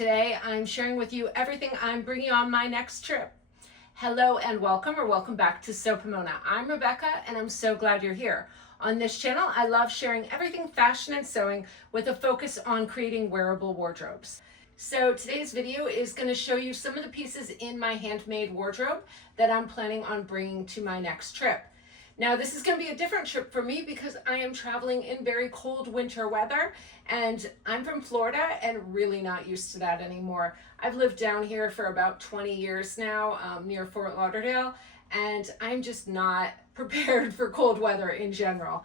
Today I'm sharing with you everything I'm bringing on my next trip. Hello and welcome, or welcome back to Sew Pomona. I'm Rebecca and I'm so glad you're here. On this channel, I love sharing everything fashion and sewing with a focus on creating wearable wardrobes. So today's video is going to show you some of the pieces in my handmade wardrobe that I'm planning on bringing to my next trip. Now this is going to be a different trip for me because I am traveling in very cold winter weather, and I'm from Florida and really not used to that anymore. I've lived down here for about 20 years now, near Fort Lauderdale, and I'm just not prepared for cold weather in general.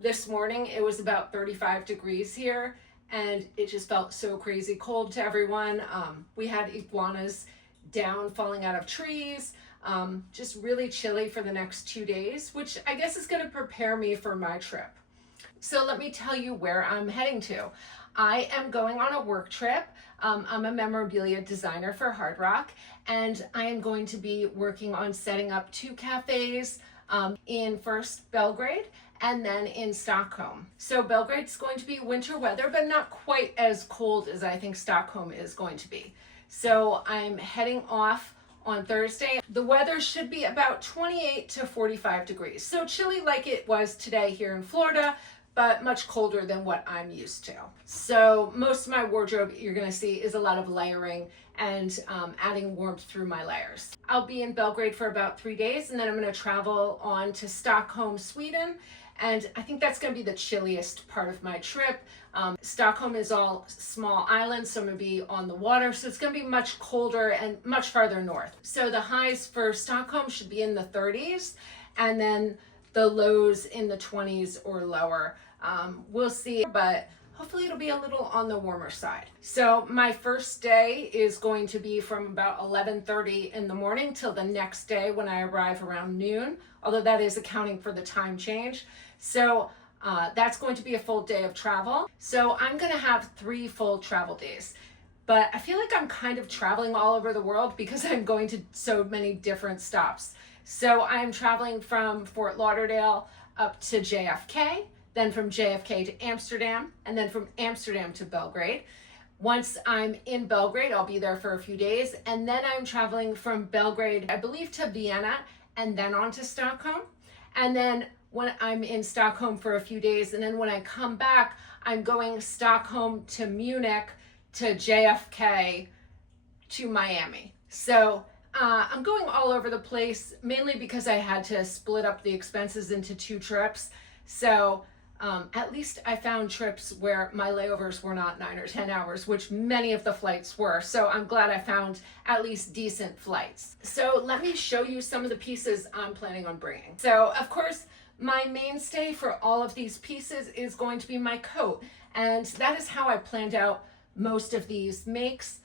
This morning it was about 35 degrees here, and it just felt so crazy cold to everyone. We had iguanas down falling out of trees. Just really chilly for the next 2 days, which I guess is going to prepare me for my trip. So let me tell you where I'm heading to. I am going on a work trip. I'm a memorabilia designer for Hard Rock, and I am going to be working on setting up 2 cafes in first Belgrade and then in Stockholm. So Belgrade's going to be winter weather, but not quite as cold as I think Stockholm is going to be. So I'm heading off on Thursday. The weather should be about 28 to 45 degrees. So chilly like it was today here in Florida, but much colder than what I'm used to. So most of my wardrobe you're gonna see is a lot of layering and adding warmth through my layers. I'll be in Belgrade for about 3 days, and then I'm gonna travel on to Stockholm, Sweden. And I think that's gonna be the chilliest part of my trip. Stockholm is all small islands, so I'm gonna be on the water, so it's gonna be much colder and much farther north. So the highs for Stockholm should be in the 30s, and then the lows in the 20s or lower. We'll see, but hopefully it'll be a little on the warmer side. So my first day is going to be from about 11:30 in the morning till the next day when I arrive around noon, although that is accounting for the time change. So that's going to be a full day of travel. So I'm going to have 3 full travel days. But I feel like I'm kind of traveling all over the world because I'm going to so many different stops. So I'm traveling from Fort Lauderdale up to JFK, then from JFK to Amsterdam, and then from Amsterdam to Belgrade. Once I'm in Belgrade, I'll be there for a few days, and then I'm traveling from Belgrade, I believe, to Vienna, and then on to Stockholm. And then when I'm in Stockholm for a few days, and then when I come back, I'm going Stockholm to Munich to JFK to Miami. So I'm going all over the place, mainly because I had to split up the expenses into 2 trips. So at least I found trips where my layovers were not 9 or 10 hours, which many of the flights were. So I'm glad I found at least decent flights. So let me show you some of the pieces I'm planning on bringing. So of course, my mainstay for all of these pieces is going to be my coat. And that is how I planned out most of these makes.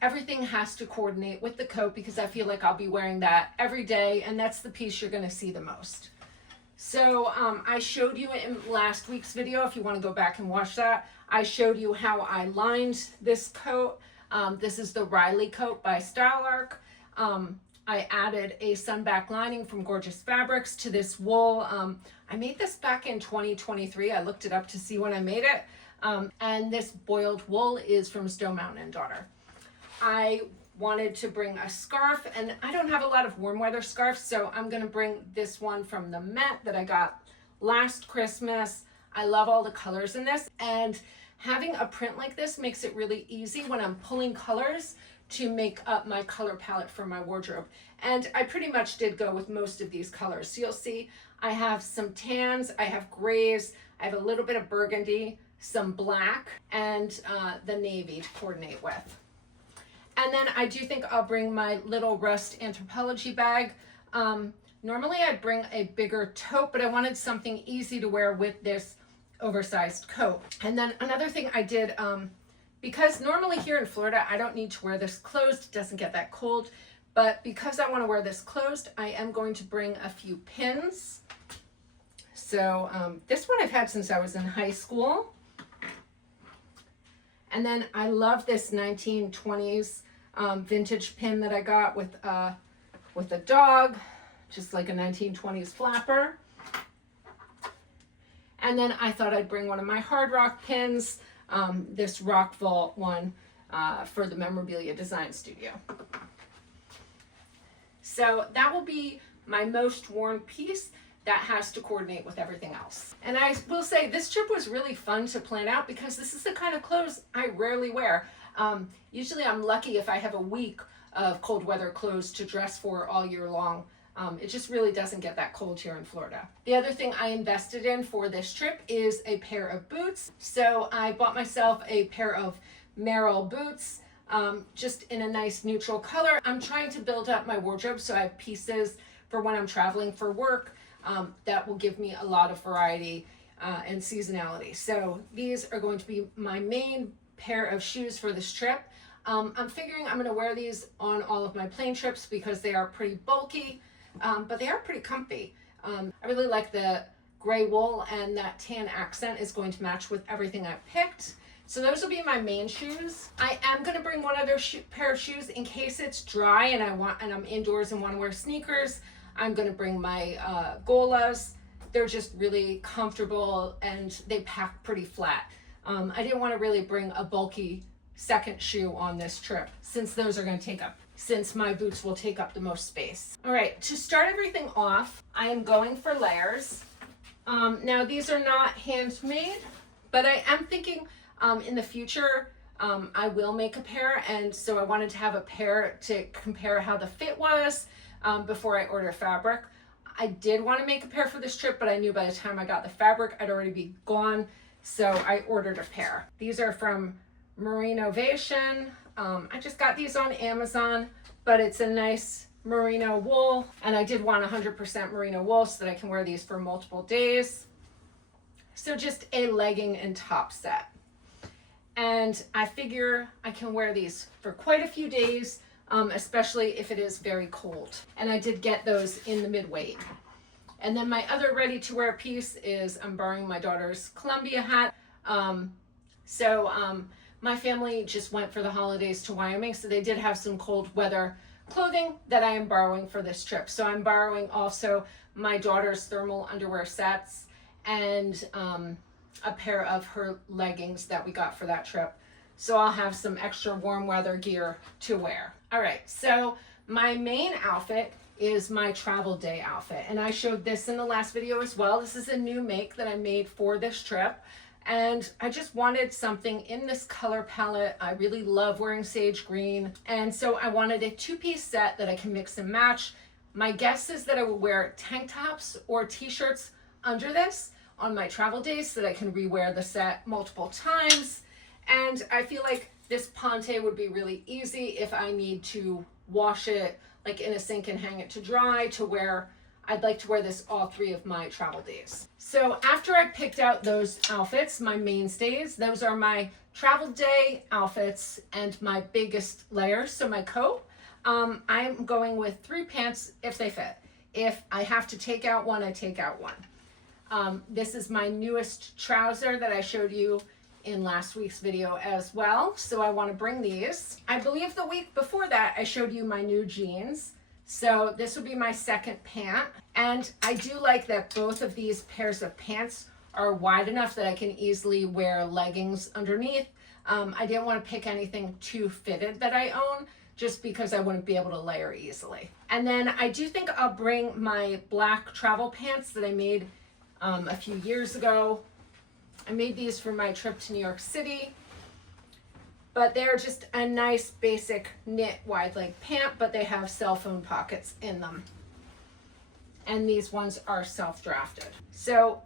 Everything has to coordinate with the coat because I feel like I'll be wearing that every day, and that's the piece you're gonna see the most. So I showed you in last week's video, if you want to go back and watch that, I showed you how I lined this coat. This is the Riley coat by Style Arc. I added a Sunback lining from Gorgeous Fabrics to this wool. I made this back in 2023. I looked it up to see when I made it. And this boiled wool is from Stonemountain Daughter. I wanted to bring a scarf, and I don't have a lot of warm weather scarves, so I'm gonna bring this one from the Met that I got last Christmas. I love all the colors in this, and having a print like this makes it really easy when I'm pulling colors to make up my color palette for my wardrobe. And I pretty much did go with most of these colors. So you'll see I have some tans, I have grays, I have a little bit of burgundy, some black, and the navy to coordinate with. And then I do think I'll bring my little Rust Anthropology bag. Normally I'd bring a bigger tote, but I wanted something easy to wear with this oversized coat. And then another thing I did, because normally here in Florida, I don't need to wear this closed, it doesn't get that cold, but because I wanna wear this closed, I am going to bring a few pins. So this one I've had since I was in high school. And then I love this 1920s vintage pin that I got with a dog, just like a 1920s flapper. And then I thought I'd bring one of my Hard Rock pins, this Rock Vault one. for the Memorabilia Design Studio. So that will be my most worn piece that has to coordinate with everything else. And I will say this trip was really fun to plan out because this is the kind of clothes I rarely wear. Usually I'm lucky if I have a week of cold weather clothes to dress for all year long. It just really doesn't get that cold here in Florida. The other thing I invested in for this trip is a pair of boots. So I bought myself a pair of Merrell boots, just in a nice neutral color. I'm trying to build up my wardrobe so I have pieces for when I'm traveling for work that will give me a lot of variety and seasonality. So these are going to be my main pair of shoes for this trip. I'm figuring I'm going to wear these on all of my plane trips because they are pretty bulky, but they are pretty comfy. I really like the gray wool, and that tan accent is going to match with everything I've picked. So those will be my main shoes. I am going to bring one other pair of shoes in case it's dry and I'm indoors and want to wear sneakers. I'm going to bring my Golas. They're just really comfortable and they pack pretty flat. I didn't want to really bring a bulky second shoe on this trip since those are going to since my boots will take up the most space. All right, to start everything off, I am going for layers. Now these are not handmade, but I am thinking in the future I will make a pair, and so I wanted to have a pair to compare how the fit was before I order fabric. I did want to make a pair for this trip, but I knew by the time I got the fabric I'd already be gone, so I ordered a pair. These are from Merinovation. I just got these on Amazon, but it's a nice merino wool, and I did want 100% merino wool so that I can wear these for multiple days. So just a legging and top set. And I figure I can wear these for quite a few days, especially if it is very cold. And I did get those in the mid-weight. And then my other ready-to-wear piece is I'm borrowing my daughter's Columbia hat. My family just went for the holidays to Wyoming, so they did have some cold weather clothing that I am borrowing for this trip. So I'm borrowing also my daughter's thermal underwear sets and a pair of her leggings that we got for that trip. So I'll have some extra warm weather gear to wear. All right, so my main outfit is my travel day outfit. And I showed this in the last video as well. This is a new make that I made for this trip. And I just wanted something in this color palette. I really love wearing sage green. And so I wanted a two-piece set that I can mix and match. My guess is that I will wear tank tops or t-shirts under this on my travel days so that I can rewear the set multiple times. And I feel like this Ponte would be really easy if I need to wash it like in a sink and hang it to dry to wear. I'd like to wear this all 3 of my travel days. So after I picked out those outfits, my mainstays, those are my travel day outfits and my biggest layers, so my coat. I'm going with 3 pants if they fit. If I have to take out one, I take out one. This is my newest trouser that I showed you in last week's video as well. So I want to bring these. I believe the week before that, I showed you my new jeans. So this would be my second pant. And I do like that both of these pairs of pants are wide enough that I can easily wear leggings underneath. I didn't want to pick anything too fitted that I own just because I wouldn't be able to layer easily. And then I do think I'll bring my black travel pants that I made a few years ago. I made these for my trip to New York City. But they're just a nice basic knit wide leg pant, but they have cell phone pockets in them. And these ones are self-drafted. So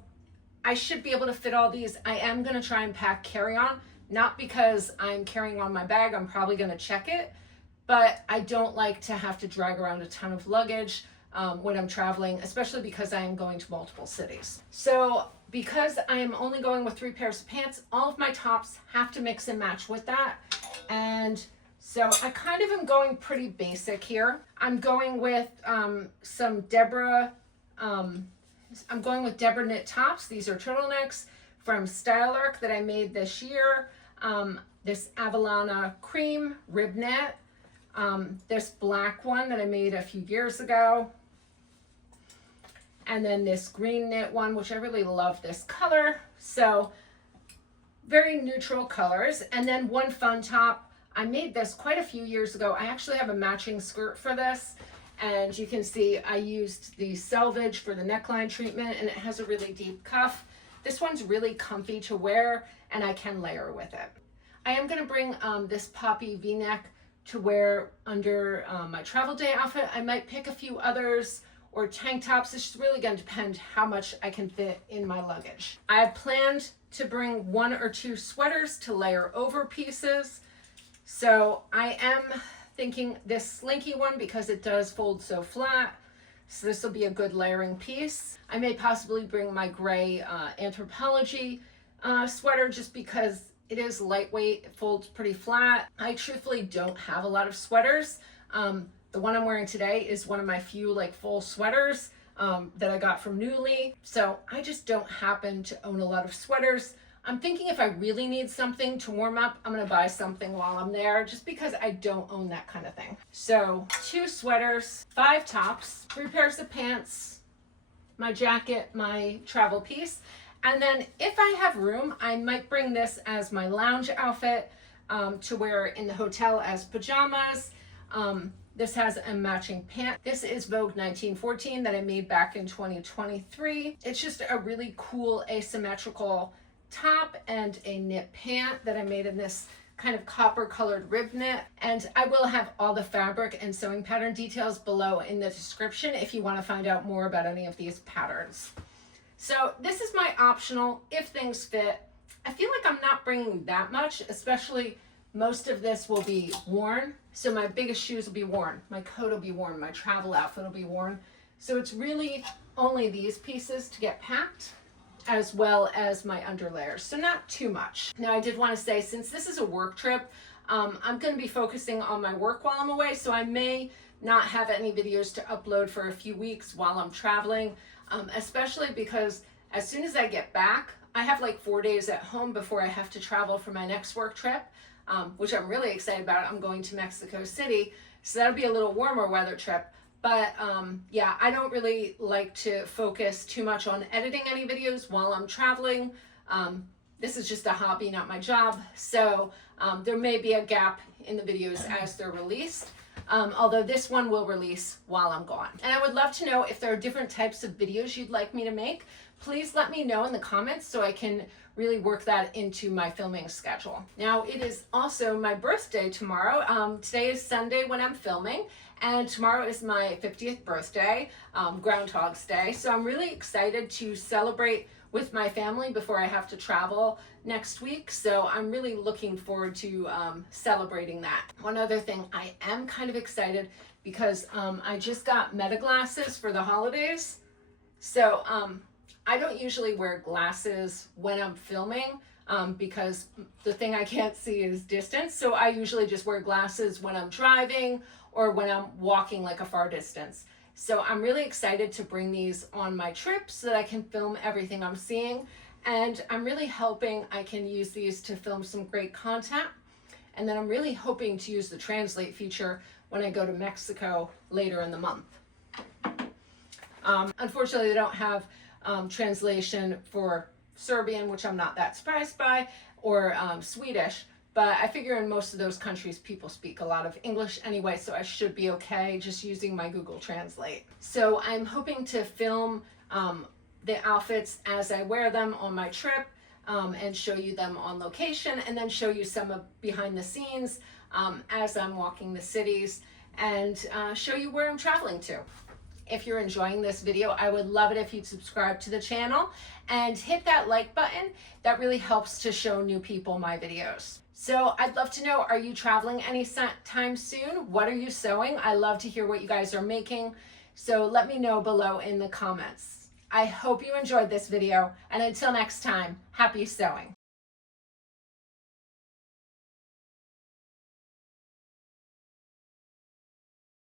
I should be able to fit all these. I am gonna try and pack carry-on, not because I'm carrying on my bag, I'm probably gonna check it, but I don't like to have to drag around a ton of luggage when I'm traveling, especially because I am going to multiple cities. So because I am only going with 3 pairs of pants, all of my tops have to mix and match with that. And so I kind of am going pretty basic here. I'm going with some Deborah, I'm going with Deborah knit tops. These are turtlenecks from Style Arc that I made this year. This Avalana cream rib knit. This black one that I made a few years ago. And then this green knit one, which I really love this color. So very neutral colors. And then one fun top. I made this quite a few years ago. I actually have a matching skirt for this, and you can see I used the selvage for the neckline treatment, and it has a really deep cuff. This one's really comfy to wear, and I can layer with it. I am going to bring this poppy v-neck to wear under my travel day outfit. I might pick a few others or tank tops. It's just really going to depend how much I can fit in my luggage. I have planned to bring 1 or 2 sweaters to layer over pieces. So I am thinking this slinky one because it does fold so flat. So this will be a good layering piece. I may possibly bring my gray Anthropology sweater just because it is lightweight, it folds pretty flat. I truthfully don't have a lot of sweaters. The one I'm wearing today is one of my few like full sweaters that I got from Nuuly. So I just don't happen to own a lot of sweaters. I'm thinking if I really need something to warm up, I'm gonna buy something while I'm there just because I don't own that kind of thing. So 2 sweaters, 5 tops, 3 pairs of pants, my jacket, my travel piece. And then if I have room, I might bring this as my lounge outfit to wear in the hotel as pajamas. This has a matching pant. This is Vogue 1914 that I made back in 2023. It's just a really cool asymmetrical top and a knit pant that I made in this kind of copper colored rib knit. And I will have all the fabric and sewing pattern details below in the description if you want to find out more about any of these patterns. So this is my optional if things fit. I feel like I'm not bringing that much, especially most of this will be worn. So my biggest shoes will be worn, my coat will be worn, my travel outfit will be worn. So it's really only these pieces to get packed, as well as my underlayers. So not too much. Now I did want to say, since this is a work trip, I'm going to be focusing on my work while I'm away. So I may not have any videos to upload for a few weeks while I'm traveling. Especially because as soon as I get back, I have like 4 days at home before I have to travel for my next work trip, which I'm really excited about. I'm going to Mexico City, so that'll be a little warmer weather trip. But yeah, I don't really like to focus too much on editing any videos while I'm traveling. This is just a hobby, not my job. So there may be a gap in the videos as they're released. Although this one will release while I'm gone. And I would love to know if there are different types of videos you'd like me to make. Please let me know in the comments so I can really work that into my filming schedule. Now it is also my birthday tomorrow. Today is Sunday when I'm filming, and tomorrow is my 50th birthday, Groundhog's Day. So I'm really excited to celebrate with my family before I have to travel next week. So I'm really looking forward to celebrating that. One other thing, I am kind of excited because I just got Meta glasses for the holidays. So I don't usually wear glasses when I'm filming because the thing I can't see is distance. So I usually just wear glasses when I'm driving or when I'm walking like a far distance. So I'm really excited to bring these on my trip so that I can film everything I'm seeing. And I'm really hoping I can use these to film some great content. And then I'm really hoping to use the translate feature when I go to Mexico later in the month. Unfortunately, they don't have translation for Serbian, which I'm not that surprised by, or Swedish. But I figure in most of those countries, people speak a lot of English anyway, so I should be okay just using my Google Translate. So I'm hoping to film the outfits as I wear them on my trip and show you them on location, and then show you some of behind the scenes as I'm walking the cities, and show you where I'm traveling to. If you're enjoying this video, I would love it if you'd subscribe to the channel and hit that like button. That really helps to show new people my videos. So I'd love to know, are you traveling anytime soon? What are you sewing? I love to hear what you guys are making. So let me know below in the comments. I hope you enjoyed this video, and until next time, happy sewing.